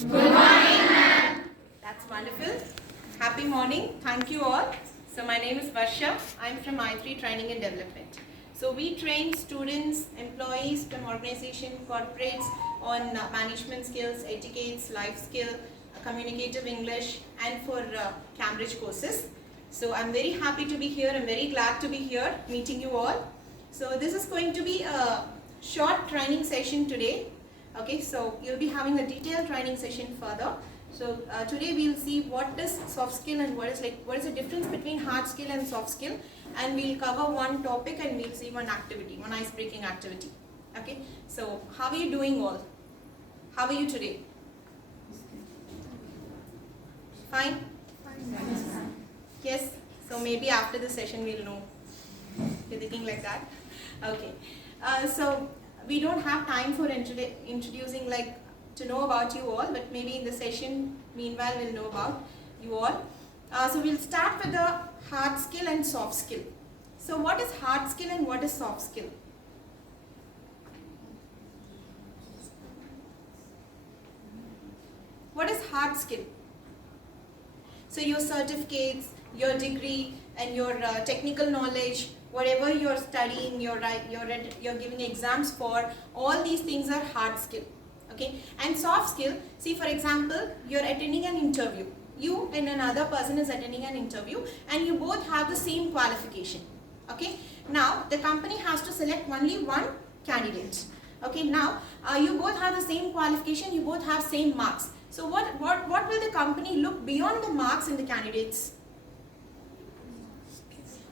Good morning, ma'am. That's wonderful. Happy morning. Thank you all. So my name is Varsha. I'm from iThree Training and Development. So we train students, employees from organization, corporates on management skills, etiquettes, life skill, communicative English, and for Cambridge courses. So I'm very happy to be here. I'm very glad to be here meeting you all. So this is going to be a short training session today. Okay, so you'll be having a detailed training session further. So today we'll see what is soft skill and what is the difference between hard skill and soft skill, and we'll cover one topic and we'll see one activity, one ice breaking activity. Okay, so how are you doing all? How are you today? Fine? Yes, so maybe after the session we'll know. You're thinking like that? Okay, so we don't have time for introducing to know about you all, but maybe in the session meanwhile we'll know about you all. So we'll start with the hard skill and soft skill. So what is hard skill and what is soft skill? What is hard skill? So your certificates, your degree, and your technical knowledge, whatever you're studying, you're giving exams for, all these things are hard skill. Okay, and soft skill, see for example, you're attending an interview. You and another person is attending an interview and you both have the same qualification. Okay, now the company has to select only one candidate. Okay, now you both have the same qualification, you both have same marks. So what will the company look beyond the marks in the candidates?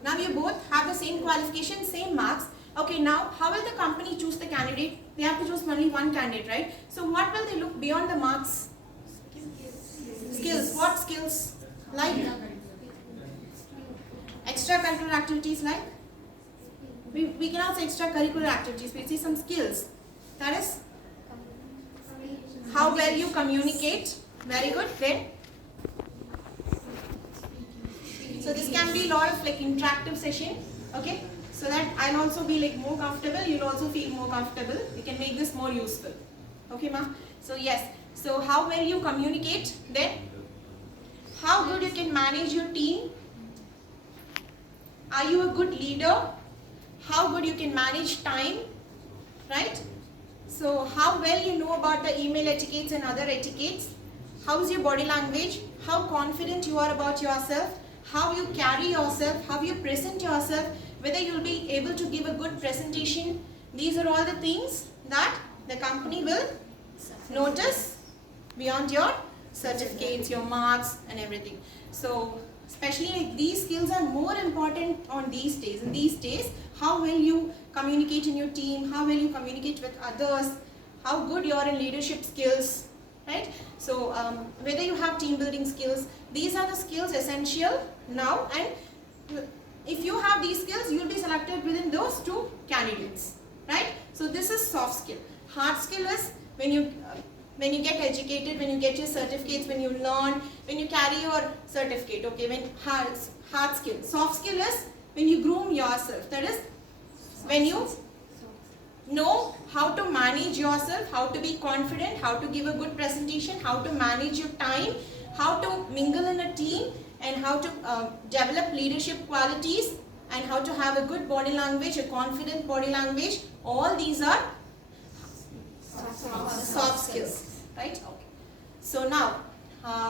Now you both have the same qualification, same marks. Okay, now how will the company choose the candidate? They have to choose only one candidate, right? So what will they look beyond the marks? Skills. What skills? Like extracurricular activities, like we cannot say extracurricular activities, we see some skills. That is how well you communicate. Very good. Then so this can be a lot of interactive session, okay, so that I'll also be more comfortable, you'll also feel more comfortable, we can make this more useful. Okay, ma? So yes, so how well you communicate, then how good you can manage your team, are you a good leader, how good you can manage time, right? So how well you know about the email etiquettes and other etiquettes, how is your body language, how confident you are about yourself, how you carry yourself, how you present yourself, whether you'll be able to give a good presentation. These are all the things that the company will notice beyond your certificates, your marks and everything. So especially these skills are more important on these days. In these days, how well you communicate in your team, how well you communicate with others, how good you are in leadership skills, right? So whether you have team building skills, these are the skills essential now, and if you have these skills, you will be selected within those two candidates, right? So this is soft skill. Hard skill is when you get educated, when you get your certificates, when you learn, when you carry your certificate. Okay, when hard skill. Soft skill is when you groom yourself. That is when you know how to manage yourself, how to be confident, how to give a good presentation, how to manage your time, how to mingle in a team, and how to develop leadership qualities, and how to have a good body language, a confident body language. All these are soft skills, right? Okay. So now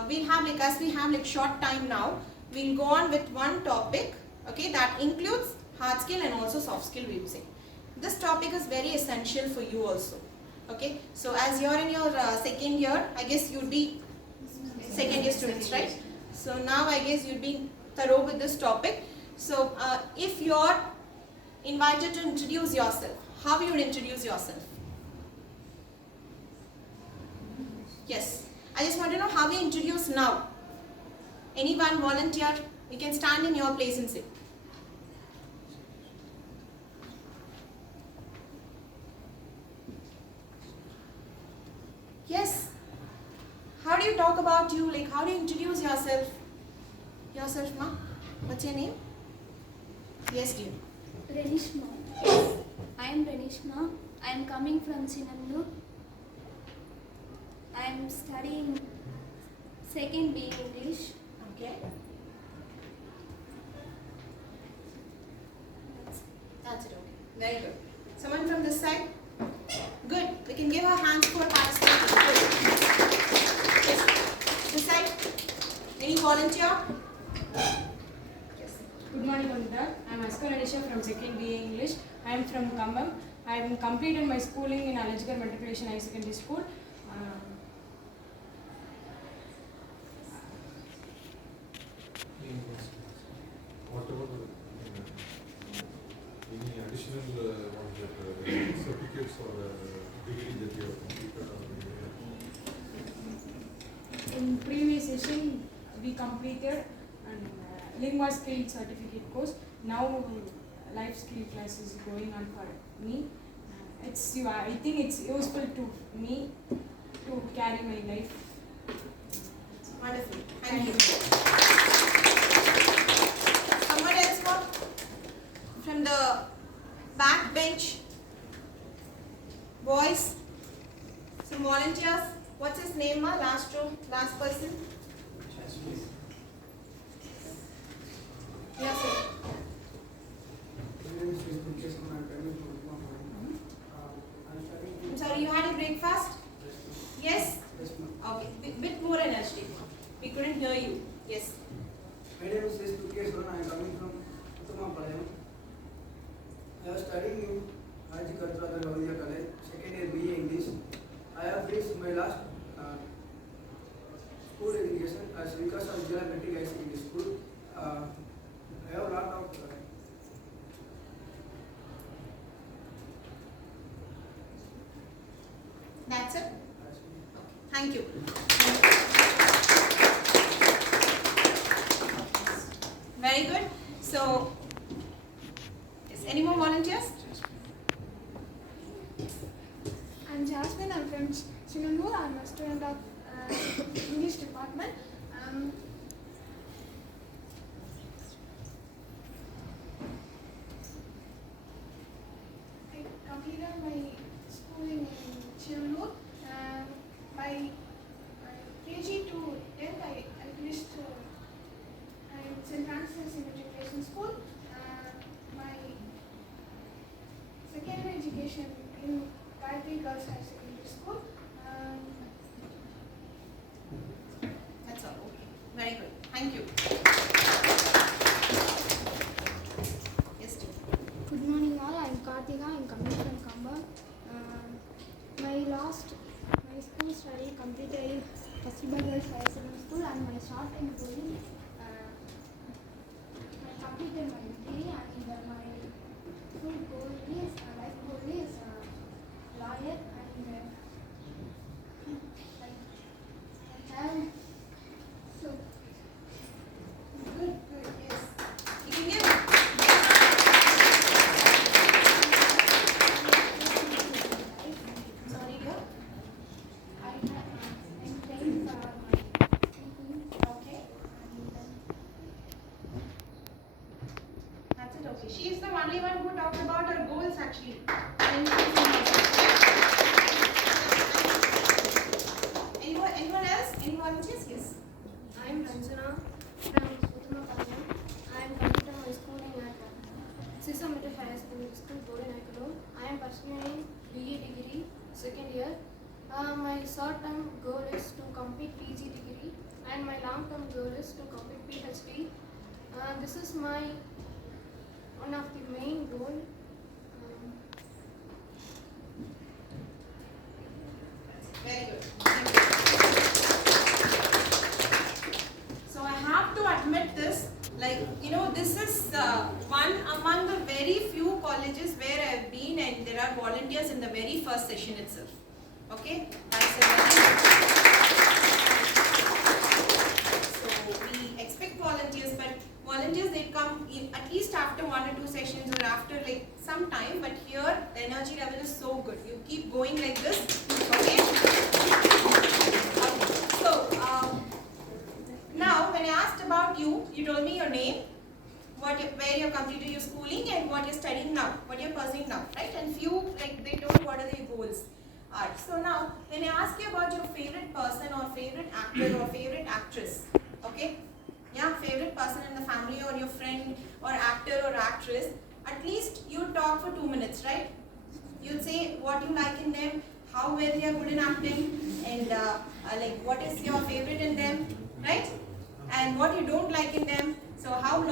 we'll have as we have short time now, we'll go on with one topic, okay, that includes hard skill and also soft skill, we will say. This topic is very essential for you also. Okay, so as you're in your second year, I guess you'll be second year students, right? So now I guess you'll be thorough with this topic. So if you're invited to introduce yourself, how you would introduce yourself? Yes, I just want to know how we introduce now. Anyone volunteer? You can stand in your place and say. Yes. How do you talk about you? How do you introduce yourself? Yourself, ma? What's your name? Yes, dear. Renishma. I am Renishma. I am coming from Sinandu. I'm studying second B English. Okay. That's it, okay. Very good. Someone from this side? Good. We can give our hands for participating. Good. Yes. This side? Any volunteer? Yes. Good morning, Vanita. I am Askar Anisha from 2nd BA English. I am from Kambam. I have completed my schooling in Alajikar Matriculation High Secondary School. What about any additional certificates or degree that you have completed? In previous session, we completed lingua skill certificate course. Now, life skill class is going on for me. I think it's useful to me to carry my life. Wonderful. Thank you. Someone else from the back bench? Boys? Some volunteers? What's his name, ma? Last row, last person? Yes, sir. I'm sorry, you had a breakfast? Yes? Okay, bit more energy. We couldn't hear you. Yes. My name is Sukesh. I am coming from Uttamapallayam. I am studying in Alajikar College, second year BA English. I have reached my last school education as because of Jila Metric High Secondary School. I have a lot of That's it? Thank you. Very good. So, is any more volunteers? I'm Jasmine. I'm from Singanur. I'm a student of English department. I completed my schooling in Chilur. By KG to 10th, I finished in St. Francis Matriculation School. My secondary education in iThree Girls High Secondary School. That's all. Okay. Very good. Thank you. Yes, dear. Good morning all, I am Kartika, I am coming from Kamba. My school study completed in Kasturba Girls High Secondary School, and my short time going, I completed my degree, and my full goal is, life goal is lawyer, and I have so Good, good. Yes. You can give. Sorry, dear. I'm playing for my Okay. That's it. Okay. She is the only one who talked about her goals actually. Anyone else? Any volunteers? Yes. I am Ranjana from Uttamapallayam. I am completing my schooling at Metric High Secondary School, Bodinaikalur. I am pursuing BA degree, second year. My short-term goal is to complete PG degree, and my long-term goal is to complete PhD. This is my one of the main goal. Very good. So I have to admit this, this is one among the very few colleges where I have been, and there are volunteers in the very first session itself. Okay? So we expect volunteers, but volunteers, they come at least after 1 or 2 sessions or after some time, but here the energy level is so good. You keep going like this. Okay? So now when I asked about you, you told me your name, where you completed your schooling, and what you're studying now, what you're pursuing now, right? And few, they told what are their goals. art. So now, when I ask you about your favorite person or favorite actor or favorite actress, okay? Yeah, favorite person in the family or your friend or actor or actress, at least you talk for 2 minutes, right? You'd say what you like in them, how well they are good in acting, and like what is your favorite in them, right? And what you don't like in them. So how long